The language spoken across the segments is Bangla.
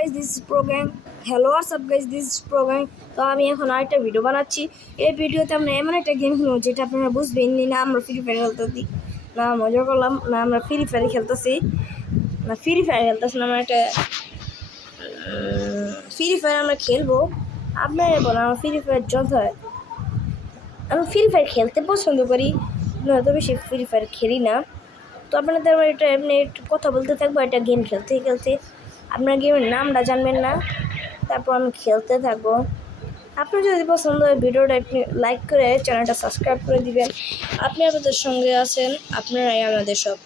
guys, this is program. Hello, what's up guys, this is program. তো আমি এখন আরেকটা ভিডিও বানাচ্ছি। এই ভিডিওতে আমরা এমন একটা গেম খেলবো যেটা আপনারা বুঝবেন না আমরা ফ্রি ফায়ার খেলতেছি, না মজা করলাম, না আমরা ফ্রি ফায়ার খেলতেছি, না ফ্রি ফায়ার খেলতেছি না, আমরা একটা ফ্রি ফায়ার আমরা খেলবো। আপনারা বলেন আমার ফ্রি ফায়ার যত হয়, আমি ফ্রি ফায়ার খেলতে পছন্দ করি, নয়তো বেশি ফ্রি ফায়ার খেলি না। তো আপনাদের এটা এমনি একটু কথা বলতে থাকবো, একটা গেম খেলতে খেলতে। আপনার গেমের নামটা জানবেন না, তারপর আমি খেলতে থাকবো। আপনার যদি পছন্দ হয় ভিডিওটা আপনি লাইক করে চ্যানেলটা সাবস্ক্রাইব করে দিবেন। আপনি আমাদের সঙ্গে আছেন, আপনারাই আমাদের সব।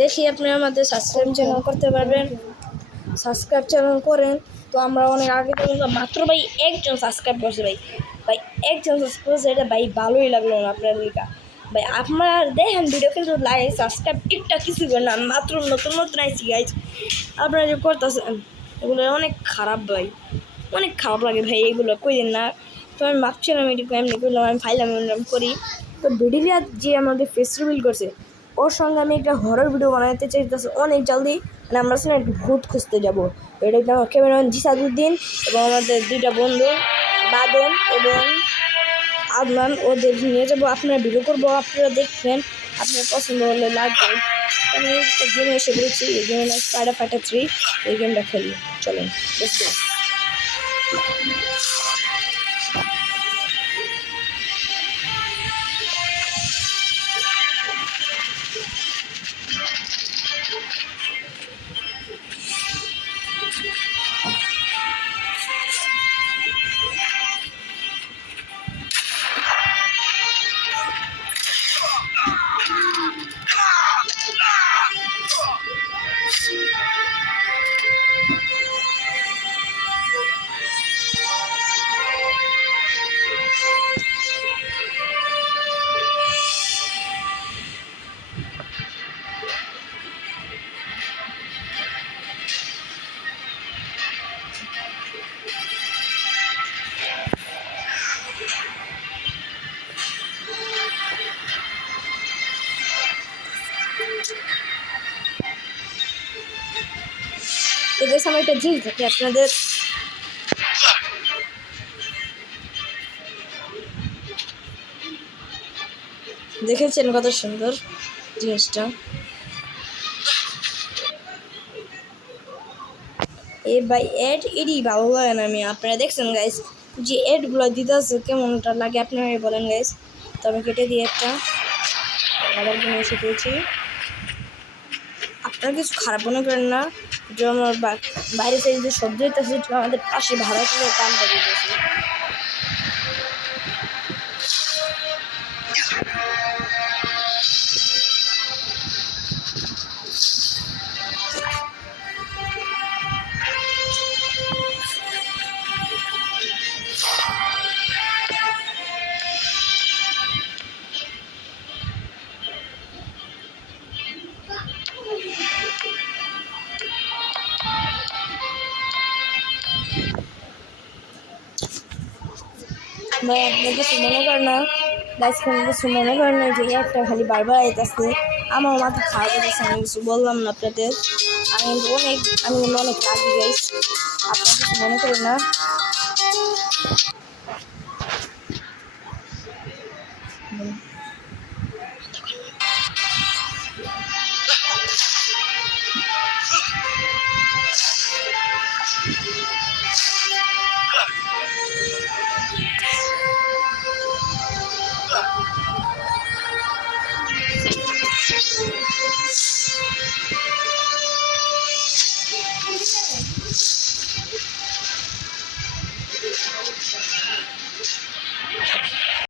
দেখি আপনি আমাদের সাবস্ক্রাইব চ্যানেল করতে পারবেন, সাবস্ক্রাইব চ্যানেল করেন। তো আমরা অনেক আগে তো মাত্র ভাই একজন সাবস্ক্রাইব করছে, ভাই একজন সাবস্ক্রাইব করছে, এটা ভাই ভালোই লাগলো না আপনার লিখা। ভাই আপনারা দেখেন ভিডিও, কিন্তু লাইক সাবস্ক্রাইব একটা কিছু করেন না, মাত্র নতুন নতুন আইসি গাইজ। আপনারা যে করতেছেন এগুলো অনেক খারাপ ভাই, অনেক খারাপ লাগে ভাই, এগুলো কইলেন না। তো আমি ভাবছিলাম এটুকু এমনি করলাম, আমি ফাইলাম করি। তো ভিডিও যে আমাদের ফেস রিভিল করছে, ওর সঙ্গে আমি একটা হরর ভিডিও বানাতে চাইতেছি অনেক জলদি। মানে আমরা সেখানে একটু ভূত খুঁজতে যাবো। এটা আমার ক্যামেরাম্যান জিসাদুদ্দিন এবং আমাদের দুইটা বন্ধু বাদন এবং আদনান, ওদের নিয়ে যাবো। আপনারা ভিডিও করবো, আপনারা দেখবেন, আপনার পছন্দ হলে লাগবে। আমি একটা গেমে এসে বলছি, এই গেমের নাম স্পাইডার ফাইটার 3। এই গেমটা খেলি, চলেন লেটস গো। এদের সময়টা জিল থাকে আপনাদের দেখেছেন কত সুন্দর জিনিসটা। এ ভাই এডই ভালো লাগে না, আমি আপনারা দেখছেন গাইস যে এডগুলো দিতে আছে কেমনটা লাগে আপনারাই বলেন গাইস। তো আমি কেটে দিয়ে একটা আবার এসে পেয়েছি। আপনারা কিছু খারাপ মনে করেন না, যে আমার বাইরে থেকে যে শব্দ হইতেছে আমাদের পাশে ভাড়া করে কাম করে দিয়েছে। ভাই আপনি কিছু মনে করেন না, কিছু মনে করেন না যে একটা খালি বারবার আইতেছে, আমার মাথা খারাপ হয়েছে, আমি কিছু বললাম না আপনাদের। আমি কিন্তু অনেক রাগি গাইস, আপনারা কিছু মনে করেন না।